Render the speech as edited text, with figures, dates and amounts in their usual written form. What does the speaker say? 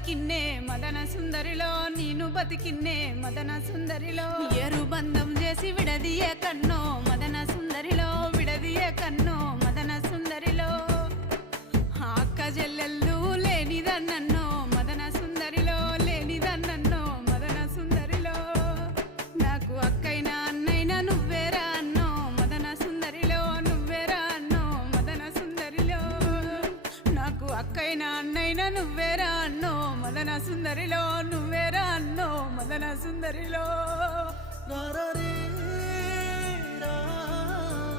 బతికిన్నే మదన సుందరిలో నేను బతికిన్నే మదన సుందరిలో ఎరు బంధం చేసి విడదీయే కన్నో మదన సుందరిలో విడదీయే కన్నో మదన సుందరిలో అక్క చెల్లెళ్ళు లేనిదన్నో మదన సుందరిలో లేనిదన్నో మదన సుందరిలో నాకు అక్కైనా అన్నైనా నువ్వేరా అన్నో మదన సుందరిలో నువ్వేరా అన్నో మదన సుందరిలో నాకు అక్కైనా అన్నైనా నువ్వేరా అన్నో మదన సుందరిలో నువ్వేరా అన్నో మదన సుందరిలో నారరే